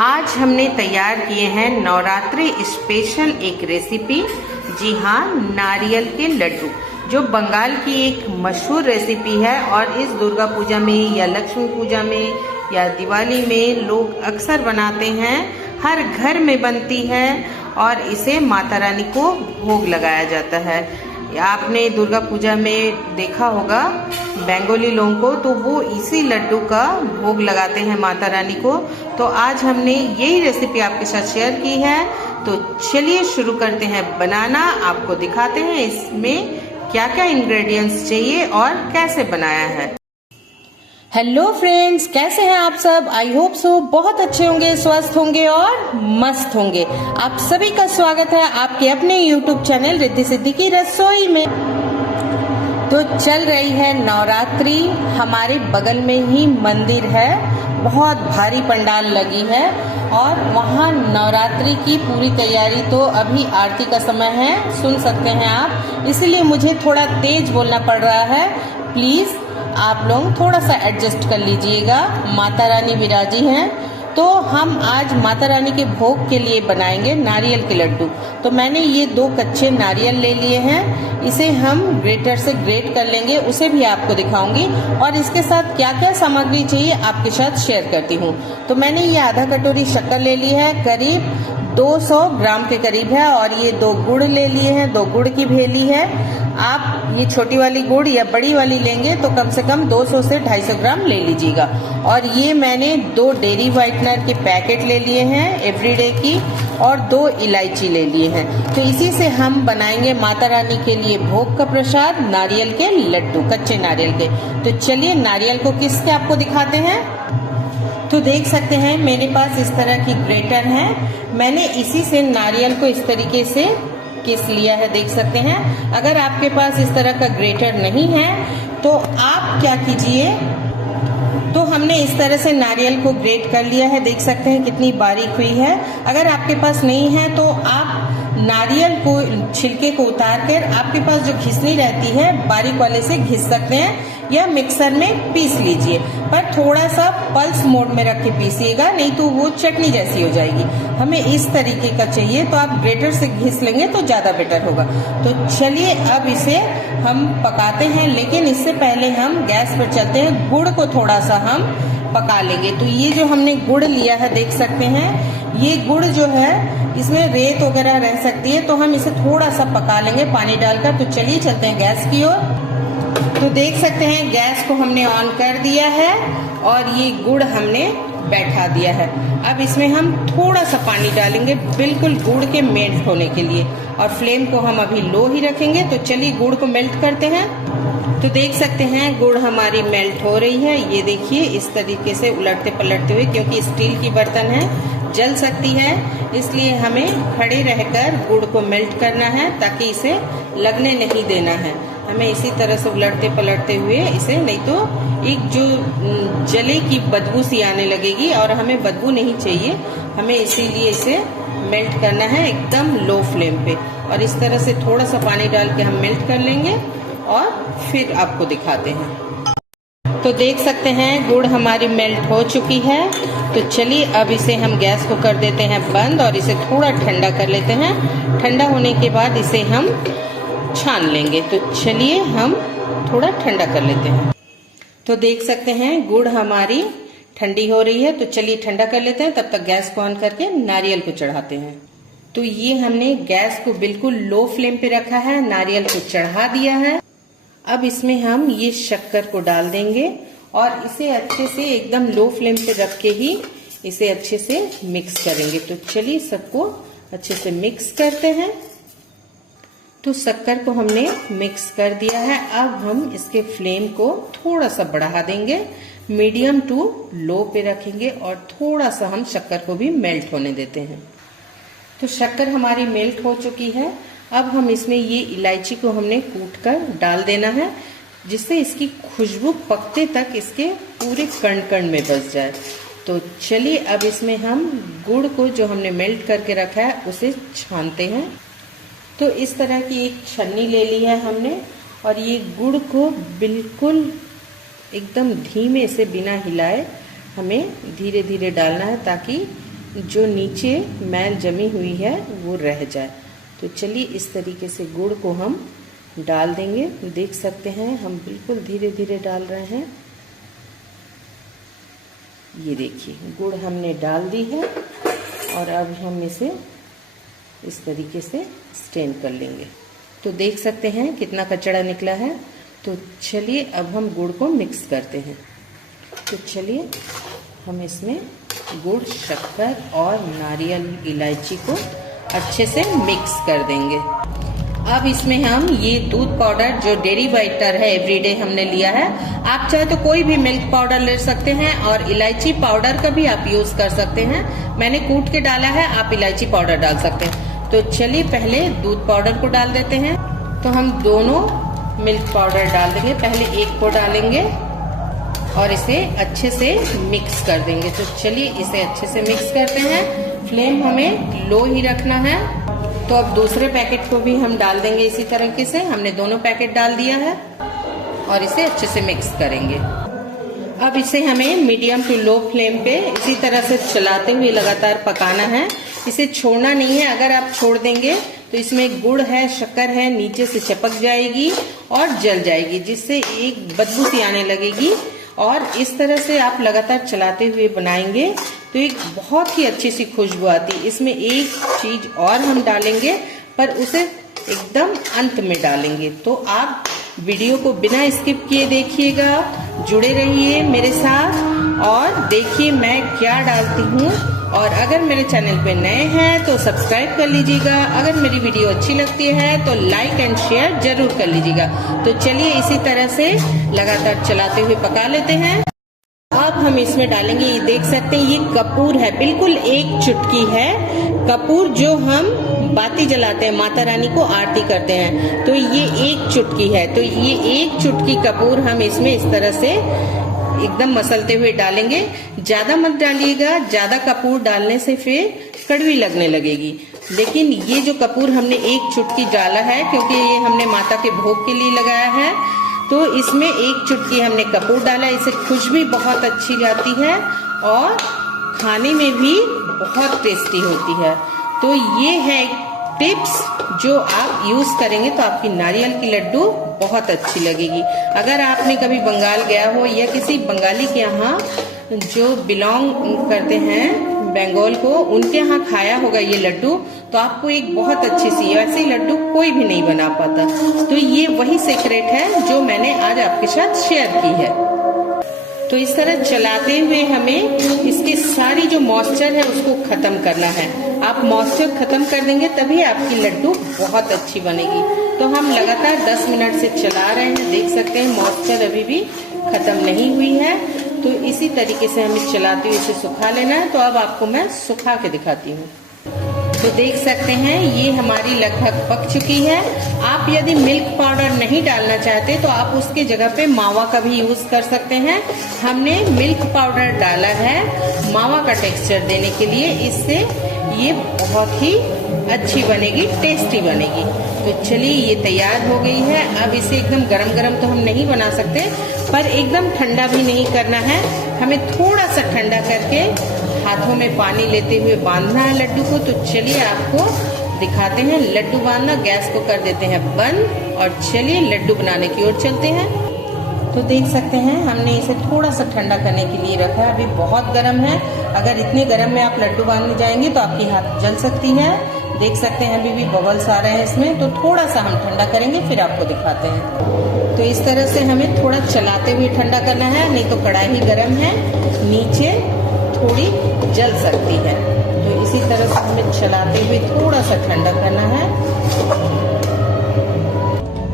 आज हमने तैयार किए हैं नवरात्रि स्पेशल एक रेसिपी। जी हाँ, नारियल के लड्डू, जो बंगाल की एक मशहूर रेसिपी है और इस दुर्गा पूजा में या लक्ष्मी पूजा में या दिवाली में लोग अक्सर बनाते हैं। हर घर में बनती है और इसे माता रानी को भोग लगाया जाता है। आपने दुर्गा पूजा में देखा होगा बंगाली लोगों को, तो वो इसी लड्डू का भोग लगाते हैं माता रानी को। तो आज हमने यही रेसिपी आपके साथ शेयर की है। तो चलिए शुरू करते हैं बनाना। आपको दिखाते हैं इसमें क्या क्या इंग्रेडिएंट्स चाहिए और कैसे बनाया है। हेलो फ्रेंड्स, कैसे हैं आप सब? आई होप सो बहुत अच्छे होंगे, स्वस्थ होंगे और मस्त होंगे। आप सभी का स्वागत है आपके अपने यूट्यूब चैनल रिद्धि सिद्धि की रसोई में। तो चल रही है नवरात्रि, हमारे बगल में ही मंदिर है, बहुत भारी पंडाल लगी है और वहाँ नवरात्रि की पूरी तैयारी। तो अभी आरती का समय है, सुन सकते हैं आप, इसलिए मुझे थोड़ा तेज बोलना पड़ रहा है। प्लीज आप लोग थोड़ा सा एडजस्ट कर लीजिएगा। माता रानी विराजी हैं। तो हम आज माता रानी के भोग के लिए बनाएंगे नारियल के लड्डू। तो मैंने ये 2 कच्चे नारियल ले लिए हैं, इसे हम ग्रेटर से ग्रेट कर लेंगे, उसे भी आपको दिखाऊंगी और इसके साथ क्या क्या सामग्री चाहिए आपके साथ शेयर करती हूँ। तो मैंने ये आधा कटोरी शक्कर ले ली है, करीब 200 ग्राम के करीब है, और ये 2 गुड़ ले लिए हैं, 2 गुड़ की भेली है। आप ये छोटी वाली गुड़ या बड़ी वाली लेंगे तो कम से कम 200 से 250 ग्राम ले लीजिएगा। और ये मैंने 2 डेयरी व्हाइटनर के पैकेट ले लिए हैं एवरीडे की, और 2 इलायची ले लिए हैं। तो इसी से हम बनाएंगे माता रानी के लिए भोग का प्रसाद, नारियल के लड्डू, कच्चे नारियल के। तो चलिए नारियल को किस के आपको दिखाते हैं। तो देख सकते हैं मेरे पास इस तरह की ग्रेटर है, मैंने इसी से नारियल को इस तरीके से किस लिया है, देख सकते हैं। अगर आपके पास इस तरह का ग्रेटर नहीं है तो आप क्या कीजिए, तो हमने इस तरह से नारियल को ग्रेट कर लिया है, देख सकते हैं कितनी बारीक हुई है। अगर आपके पास नहीं है तो आप नारियल को छिलके को उतार कर आपके पास जो घिसनी रहती है बारीक वाले से घिस सकते हैं या मिक्सर में पीस लीजिए, पर थोड़ा सा पल्स मोड में रख के पीसिएगा, नहीं तो वो चटनी जैसी हो जाएगी। हमें इस तरीके का चाहिए, तो आप ग्रेटर से घिस लेंगे तो ज्यादा बेटर होगा। तो चलिए अब इसे हम पकाते हैं, लेकिन इससे पहले हम गैस पर चलते हैं, गुड़ को थोड़ा सा हम पका लेंगे। तो ये जो हमने गुड़ लिया है, देख सकते हैं ये गुड़ जो है इसमें रेत वगैरह रह सकती है, तो हम इसे थोड़ा सा पका लेंगे पानी डालकर। तो चलिए चलते हैं गैस की ओर। तो देख सकते हैं गैस को हमने ऑन कर दिया है और ये गुड़ हमने बैठा दिया है। अब इसमें हम थोड़ा सा पानी डालेंगे, बिल्कुल गुड़ के मेल्ट होने के लिए, और फ्लेम को हम अभी लो ही रखेंगे। तो चलिए गुड़ को मेल्ट करते हैं। तो देख सकते हैं गुड़ हमारी मेल्ट हो रही है, ये देखिए इस तरीके से उलटते पलटते हुए, क्योंकि स्टील की बर्तन है जल सकती है, इसलिए हमें खड़े रहकर गुड़ को मेल्ट करना है ताकि इसे लगने नहीं देना है। हमें इसी तरह से उलटते पलटते हुए इसे, नहीं तो एक जो जले की बदबू सी आने लगेगी और हमें बदबू नहीं चाहिए, हमें इसीलिए इसे मेल्ट करना है एकदम लो फ्लेम पे। और इस तरह से थोड़ा सा पानी डाल के हम मेल्ट कर लेंगे और फिर आपको दिखाते हैं। तो देख सकते हैं गुड़ हमारी मेल्ट हो चुकी है। तो चलिए अब इसे हम गैस को कर देते हैं बंद और इसे थोड़ा ठंडा कर लेते हैं। ठंडा होने के बाद इसे हम छान लेंगे। तो चलिए हम थोड़ा ठंडा कर लेते हैं। तो देख सकते हैं गुड़ हमारी ठंडी हो रही है, तो चलिए ठंडा कर लेते हैं। तब तक गैस को ऑन करके नारियल को चढ़ाते हैं। तो ये हमने गैस को बिल्कुल लो फ्लेम पे रखा है, नारियल को चढ़ा दिया है। अब इसमें हम ये शक्कर को डाल देंगे और इसे अच्छे से एकदम लो फ्लेम पे रख के ही इसे अच्छे से मिक्स करेंगे। तो चलिए सबको अच्छे से मिक्स करते हैं। तो शक्कर को हमने मिक्स कर दिया है। अब हम इसके फ्लेम को थोड़ा सा बढ़ा देंगे, मीडियम टू लो पे रखेंगे और थोड़ा सा हम शक्कर को भी मेल्ट होने देते हैं। तो शक्कर हमारी मेल्ट हो चुकी है। अब हम इसमें ये इलायची को हमने कूट कर डाल देना है, जिससे इसकी खुशबू पकते तक इसके पूरे कण कण में बस जाए। तो चलिए अब इसमें हम गुड़ को जो हमने मेल्ट करके रखा है उसे छानते हैं। तो इस तरह की एक छन्नी ले ली है हमने, और ये गुड़ को बिल्कुल एकदम धीमे से बिना हिलाए हमें धीरे धीरे डालना है, ताकि जो नीचे मैल जमी हुई है वो रह जाए। तो चलिए इस तरीके से गुड़ को हम डाल देंगे। देख सकते हैं हम बिल्कुल धीरे धीरे डाल रहे हैं। ये देखिए गुड़ हमने डाल दी है और अब हम इसे इस तरीके से स्ट्रेन कर लेंगे। तो देख सकते हैं कितना कचड़ा निकला है। तो चलिए अब हम गुड़ को मिक्स करते हैं। तो चलिए हम इसमें गुड़, शक्कर और नारियल इलायची को अच्छे से मिक्स कर देंगे। अब इसमें हम ये दूध पाउडर जो डेयरी वाइटर है एवरीडे हमने लिया है, आप चाहे तो कोई भी मिल्क पाउडर ले सकते हैं और इलायची पाउडर का भी आप यूज कर सकते हैं। मैंने कूट के डाला है, आप इलायची पाउडर डाल सकते हैं। तो चलिए पहले दूध पाउडर को डाल देते हैं। तो हम दोनों मिल्क पाउडर डाल देंगे। पहले एक को डालेंगे और इसे अच्छे से मिक्स कर देंगे। तो चलिए इसे अच्छे से मिक्स करते हैं। फ्लेम हमें लो ही रखना है। तो अब दूसरे पैकेट को भी हम डाल देंगे इसी तरीके से। हमने दोनों पैकेट डाल दिया है और इसे अच्छे से मिक्स करेंगे। अब इसे हमें मीडियम टू लो फ्लेम पे इसी तरह से चलाते हुए लगातार पकाना है। इसे छोड़ना नहीं है। अगर आप छोड़ देंगे तो इसमें गुड़ है, शक्कर है, नीचे से चिपक जाएगी और जल जाएगी, जिससे एक बदबू सी आने लगेगी। और इस तरह से आप लगातार चलाते हुए बनाएंगे तो एक बहुत ही अच्छी सी खुशबू आती है। इसमें एक चीज और हम डालेंगे, पर उसे एकदम अंत में डालेंगे। तो आप वीडियो को बिना स्किप किए देखिएगा, जुड़े रहिए मेरे साथ और देखिए मैं क्या डालती हूँ। और अगर मेरे चैनल पे नए हैं तो सब्सक्राइब कर लीजिएगा। अगर मेरी वीडियो अच्छी लगती है तो लाइक एंड शेयर जरूर कर लीजिएगा। तो चलिए इसी तरह से लगातार चलाते हुए पका लेते हैं। अब हम इसमें डालेंगे, ये देख सकते हैं ये कपूर है, बिल्कुल एक चुटकी है कपूर, जो हम बाती जलाते हैं, माता रानी को आरती करते हैं। तो ये एक चुटकी है। तो ये एक चुटकी कपूर हम इसमें इस तरह से एकदम मसलते हुए डालेंगे। ज्यादा मत डालिएगा, ज्यादा कपूर डालने से फिर कड़वी लगने लगेगी। लेकिन ये जो कपूर हमने एक चुटकी डाला है, क्योंकि ये हमने माता के भोग के लिए लगाया है, तो इसमें एक चुटकी हमने कपूर डाला। इससे खुशबू बहुत अच्छी आती है और खाने में भी बहुत टेस्टी होती है। तो ये है टिप्स जो आप यूज करेंगे तो आपकी नारियल की लड्डू बहुत अच्छी लगेगी। अगर आपने कभी बंगाल गया हो या किसी बंगाली के यहाँ जो बिलोंग करते हैं बंगाल को, उनके यहाँ खाया होगा ये लड्डू, तो आपको एक बहुत अच्छी सी, ऐसी लड्डू कोई भी नहीं बना पाता। तो ये वही सीक्रेट है जो मैंने आज आपके साथ शेयर की है। तो इस तरह चलाते हुए हमें इसकी सारी जो मॉइस्चर है उसको खत्म करना है। आप मॉइस्चर खत्म कर देंगे तभी आपकी लड्डू बहुत अच्छी बनेगी। तो हम लगातार 10 मिनट से चला रहे हैं। देख सकते हैं मॉइस्चर अभी भी खत्म नहीं हुई है। तो इसी तरीके से हमें चलाते हुए इसे सुखा लेना है। तो अब आपको मैं सुखा के दिखाती हूँ। तो देख सकते हैं ये हमारी लगभग पक चुकी है। आप यदि मिल्क पाउडर नहीं डालना चाहते तो आप उसके जगह पे मावा का भी यूज कर सकते हैं। हमने मिल्क पाउडर डाला है मावा का टेक्सचर देने के लिए, इससे ये बहुत ही अच्छी बनेगी, टेस्टी बनेगी। तो चलिए ये तैयार हो गई है। अब इसे एकदम गरम गरम तो हम नहीं बना सकते, पर एकदम ठंडा भी नहीं करना है। हमें थोड़ा सा ठंडा करके हाथों में पानी लेते हुए बांधना है लड्डू को। तो चलिए आपको दिखाते हैं लड्डू बांधना। गैस को कर देते हैं बंद और चलिए लड्डू बनाने की ओर चलते हैं। तो देख सकते हैं हमने इसे थोड़ा सा ठंडा करने के लिए रखा है। अभी बहुत गर्म है। अगर इतने गर्म में आप लड्डू बांधने जाएंगे तो आपकी हाथ जल सकती है। देख सकते हैं अभी भी बबल्स आ रहे हैं इसमें। तो थोड़ा सा हम ठंडा करेंगे फिर आपको दिखाते हैं। तो इस तरह से हमें थोड़ा चलाते हुए ठंडा करना है, नहीं तो कढ़ाई गर्म है, नीचे थोड़ी जल सकती है। तो इसी तरह से हमें चलाते हुए थोड़ा सा ठंडा करना है।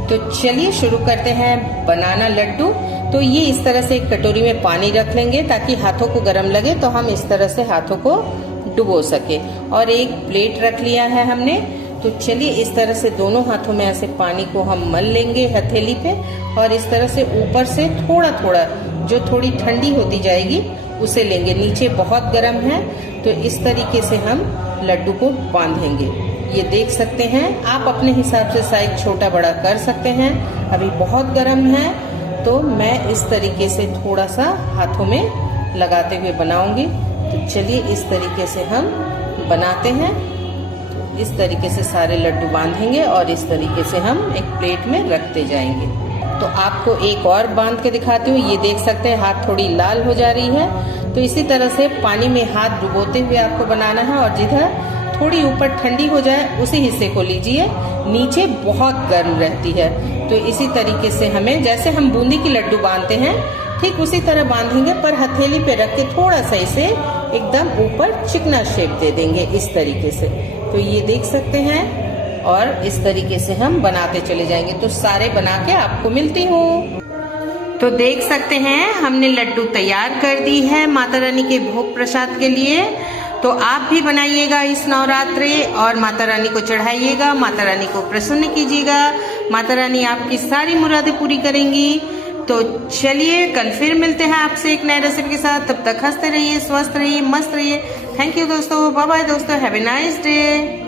तो चलिए शुरू करते हैं बनाना लड्डू। तो ये इस तरह से एक कटोरी में पानी रख लेंगे ताकि हाथों को गर्म लगे तो हम इस तरह से हाथों को डुबो सके। और एक प्लेट रख लिया है हमने। तो चलिए इस तरह से दोनों हाथों में ऐसे पानी को हम मल लेंगे हथेली पे, और इस तरह से ऊपर से थोड़ा थोड़ा जो थोड़ी ठंडी होती जाएगी उसे लेंगे। नीचे बहुत गर्म है तो इस तरीके से हम लड्डू को बांधेंगे। ये देख सकते हैं आप अपने हिसाब से साइज छोटा बड़ा कर सकते हैं। अभी बहुत गर्म है तो मैं इस तरीके से थोड़ा सा हाथों में लगाते हुए बनाऊंगी। तो तो चलिए इस तरीके से हम बनाते हैं। तो इस तरीके से सारे लड्डू बांधेंगे और इस तरीके से हम एक प्लेट में रखते जाएंगे। तो आपको एक और बांध के दिखाती हूँ। ये देख सकते हैं हाथ थोड़ी लाल हो जा रही है। तो इसी तरह से पानी में हाथ डुबोते हुए आपको बनाना है और जिधर थोड़ी ऊपर ठंडी हो जाए उसी हिस्से को लीजिए, नीचे बहुत गर्म रहती है। तो इसी तरीके से हमें, जैसे हम बूंदी की लड्डू बांधते हैं ठीक उसी तरह बांधेंगे, पर हथेली पे रख के थोड़ा सा इसे एकदम ऊपर चिकना शेप दे देंगे इस तरीके से। तो ये देख सकते हैं और इस तरीके से हम बनाते चले जाएंगे। तो सारे बना के आपको मिलती हूँ। तो देख सकते हैं हमने लड्डू तैयार कर दी है माता रानी के भोग प्रसाद के लिए। तो आप भी बनाइएगा इस नवरात्रे और माता रानी को चढ़ाइएगा, माता रानी को प्रसन्न कीजिएगा। माता रानी आपकी सारी मुरादें पूरी करेंगी। तो चलिए कल फिर मिलते हैं आपसे एक नए रेसिपी के साथ। तब तक हंसते रहिए, स्वस्थ रहिए, मस्त रहिए। थैंक यू दोस्तों, बाय बाय दोस्तों, हैव ए नाइस डे।